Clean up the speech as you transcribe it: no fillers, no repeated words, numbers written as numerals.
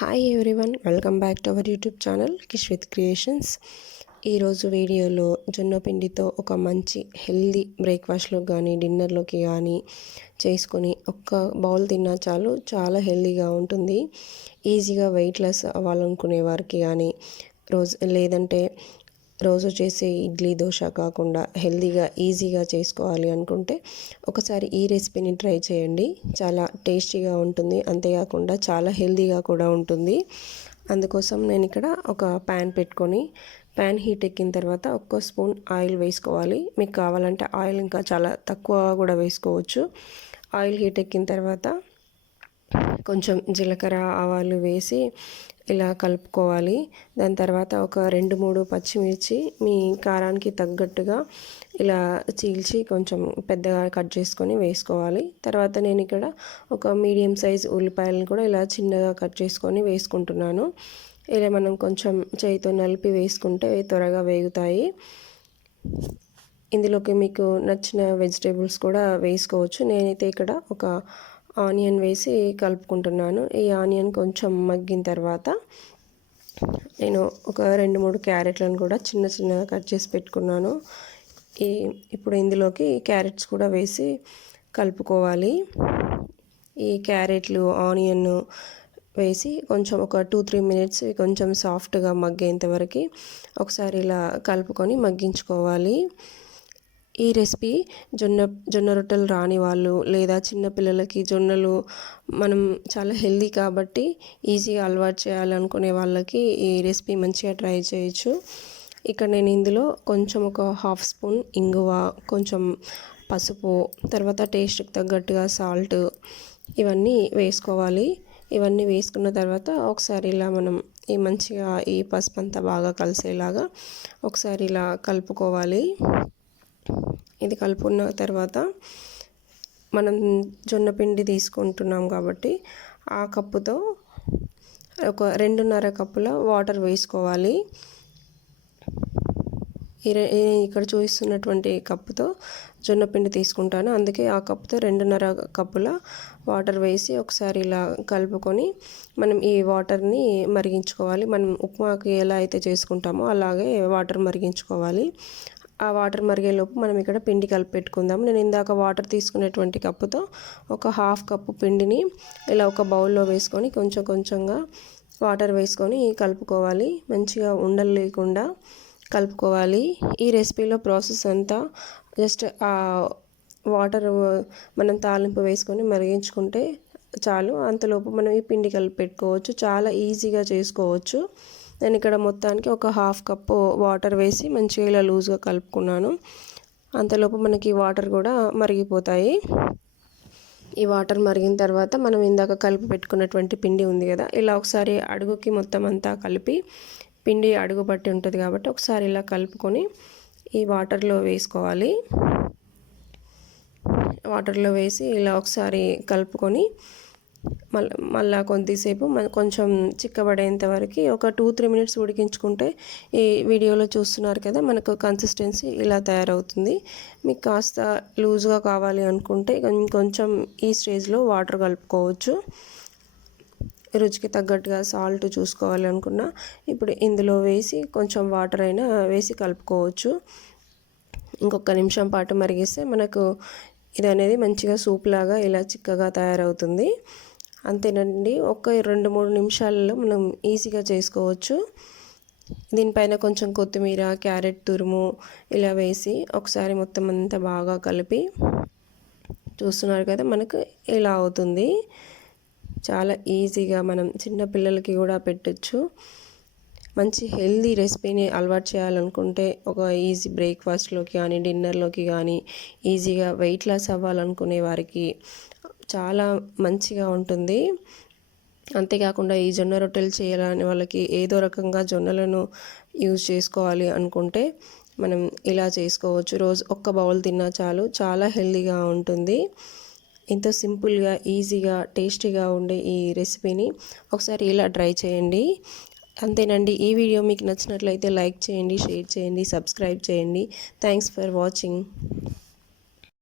Hi everyone, welcome back to our YouTube channel Kish with creations. ఈరోజు వీడియోలో జొన్న పిండితో ఒక మంచి హెల్దీ బ్రేక్ఫాస్ట్లోకి కానీ డిన్నర్లోకి కానీ చేసుకొని ఒక్క బౌల్ తిన్నా చాలు, చాలా హెల్దీగా ఉంటుంది. ఈజీగా వెయిట్ లాస్ అవ్వాలనుకునే వారికి కానీ లేదంటే రోజు చేసే ఇడ్లీ దోశ కాకుండా హెల్దీగా ఈజీగా చేసుకోవాలి అనుకుంటే ఒకసారి ఈ రెసిపీని ట్రై చేయండి. చాలా టేస్టీగా ఉంటుంది, అంతేకాకుండా చాలా హెల్దీగా కూడా ఉంటుంది. అందుకోసం నేను ఇక్కడ ఒక ప్యాన్ పెట్టుకొని ప్యాన్ హీట్ ఎక్కిన తర్వాత ఒక్క స్పూన్ ఆయిల్ వేసుకోవాలి. మీకు కావాలంటే ఆయిల్ ఇంకా చాలా తక్కువ కూడా వేసుకోవచ్చు. ఆయిల్ హీట్ ఎక్కిన తర్వాత కొంచెం జీలకర్ర ఆవాలు వేసి ఇలా కలుపుకోవాలి. దాని తర్వాత ఒక 2-3 పచ్చిమిర్చి మీ కారానికి తగ్గట్టుగా ఇలా చీల్చి కొంచెం పెద్దగా కట్ చేసుకొని వేసుకోవాలి. తర్వాత నేను ఇక్కడ ఒక మీడియం సైజ్ ఉల్లిపాయలను కూడా ఇలా చిన్నగా కట్ చేసుకొని వేసుకుంటున్నాను. ఇలా మనం కొంచెం చేయితో నలిపి వేసుకుంటే త్వరగా వేగుతాయి. ఇందులోకి మీకు నచ్చిన వెజిటేబుల్స్ కూడా వేసుకోవచ్చు. నేనైతే ఇక్కడ ఒక ఆనియన్ వేసి కలుపుకుంటున్నాను. ఈ ఆనియన్ కొంచెం మగ్గిన తర్వాత నేను ఒక 2-3 క్యారెట్లను కూడా చిన్న చిన్నగా కట్ చేసి పెట్టుకున్నాను. ఇప్పుడు ఇందులోకి క్యారెట్స్ కూడా వేసి కలుపుకోవాలి. ఈ క్యారెట్లు ఆనియన్ వేసి కొంచెం ఒక 2-3 మినిట్స్ కొంచెం సాఫ్ట్గా మగ్గేంత వరకు ఒకసారి ఇలా కలుపుకొని మగ్గించుకోవాలి. ఈ రెసిపీ జొన్న రొట్టెలు రాని వాళ్ళు లేదా చిన్నపిల్లలకి జొన్నలు మనం చాలా హెల్దీ కాబట్టి ఈజీగా అలవాటు చేయాలనుకునే వాళ్ళకి ఈ రెసిపీ మంచిగా ట్రై చేయొచ్చు. ఇక్కడ నేను ఇందులో కొంచెం ఒక 1/2 స్పూన్ ఇంగువ, కొంచెం పసుపు, తర్వాత టేస్ట్కి తగ్గట్టుగా సాల్ట్ ఇవన్నీ వేసుకోవాలి. ఇవన్నీ వేసుకున్న తర్వాత ఒకసారి ఇలా మనం మంచిగా ఈ పసుపు అంతా బాగా కలిసేలాగా ఒకసారి ఇలా కలుపుకోవాలి. ఇది కలుపుకున్న తర్వాత మనం జొన్న పిండి తీసుకుంటున్నాం కాబట్టి ఆ కప్పుతో ఒక 2.5 కప్పుల వాటర్ వేసుకోవాలి. ఇక్కడ చూపిస్తున్నటువంటి కప్పుతో జొన్న పిండి తీసుకుంటాను, అందుకే ఆ కప్పుతో 2.5 కప్పుల వాటర్ వేసి ఒకసారి ఇలా కలుపుకొని మనం ఈ వాటర్ని మరిగించుకోవాలి. మనం ఉప్మాకి ఎలా అయితే చేసుకుంటామో అలాగే వాటర్ మరిగించుకోవాలి. ఆ వాటర్ మరిగేలోపు మనం ఇక్కడ పిండి కలిపి పెట్టుకుందాం. నేను ఇందాక వాటర్ తీసుకునేటువంటి కప్పుతో ఒక 1/2 కప్పు పిండిని ఇలా ఒక బౌల్లో వేసుకొని కొంచెం కొంచెంగా వాటర్ వేసుకొని కలుపుకోవాలి. మంచిగా ఉండలు లేకుండా కలుపుకోవాలి. ఈ రెసిపీలో ప్రాసెస్ అంతా జస్ట్ ఆ వాటర్ మనం తాలింపు వేసుకొని మరిగించుకుంటే చాలు. అంతలోపు మనం ఈ పిండి కలిపి పెట్టుకోవచ్చు, చాలా ఈజీగా చేసుకోవచ్చు. నేను ఇక్కడ మొత్తానికి ఒక 1/2 కప్పు వాటర్ వేసి మంచిగా ఇలా లూజ్గా కలుపుకున్నాను. అంతలోపు మనకి వాటర్ కూడా మరిగిపోతాయి. ఈ వాటర్ మరిగిన తర్వాత మనం ఇందాక కలిపి పెట్టుకున్నటువంటి పిండి ఉంది కదా, ఇలా ఒకసారి అడుగుకి మొత్తం అంతా కలిపి పిండి అడుగు పట్టి ఉంటుంది కాబట్టి ఒకసారి ఇలా కలుపుకొని ఈ వాటర్లో వేసుకోవాలి. వాటర్లో వేసి ఇలా ఒకసారి కలుపుకొని మళ్ళీ కొద్దిసేపు కొంచెం చిక్కబడేంత వరకు ఒక 2-3 మినిట్స్ ఉడికించుకుంటే ఈ వీడియోలో చూస్తున్నారు కదా, మనకు కన్సిస్టెన్సీ ఇలా తయారవుతుంది. మీకు కాస్త లూజ్గా కావాలి అనుకుంటే కొంచెం ఈ స్టేజ్లో వాటర్ కలుపుకోవచ్చు. రుచికి తగ్గట్టుగా సాల్ట్ చూసుకోవాలి అనుకున్నా ఇప్పుడు ఇందులో వేసి కొంచెం వాటర్ అయినా వేసి కలుపుకోవచ్చు. ఇంకొక నిమిషం పాటు మరిగిస్తే మనకు ఇది అనేది మంచిగా సూప్ లాగా ఇలా చిక్కగా తయారవుతుంది. అంతేనండి, ఒక 2-3 నిమిషాలలో మనం ఈజీగా చేసుకోవచ్చు. దీనిపైన కొంచెం కొత్తిమీర, క్యారెట్ తురుము ఇలా వేసి ఒకసారి మొత్తం అంతా బాగా కలిపి చూస్తున్నారు కదా, మనకు ఇలా అవుతుంది. చాలా ఈజీగా మనం చిన్నపిల్లలకి కూడా పెట్టచ్చు. మంచి హెల్దీ రెసిపీని అలవాటు చేయాలనుకుంటే ఒక ఈజీ బ్రేక్ఫాస్ట్లోకి కానీ డిన్నర్లోకి కానీ ఈజీగా వెయిట్ లాస్ అవ్వాలనుకునే వారికి చాలా మంచిగా ఉంటుంది. అంతేకాకుండా ఈ జొన్న రొట్టెలు చేయాలని వాళ్ళకి ఏదో రకంగా జొన్నలను యూజ్ చేసుకోవాలి అనుకుంటే మనం ఇలా చేసుకోవచ్చు. రోజు ఒక్క బౌల్ తిన్నా చాలు, చాలా హెల్దీగా ఉంటుంది. ఎంతో సింపుల్గా, ఈజీగా, టేస్టీగా ఉండే ఈ రెసిపీని ఒకసారి ఇలా ట్రై చేయండి. అంతేనండి, ఈ వీడియో మీకు నచ్చినట్లయితే లైక్ చేయండి, షేర్ చేయండి, సబ్స్క్రైబ్ చేయండి. Thanks for watching.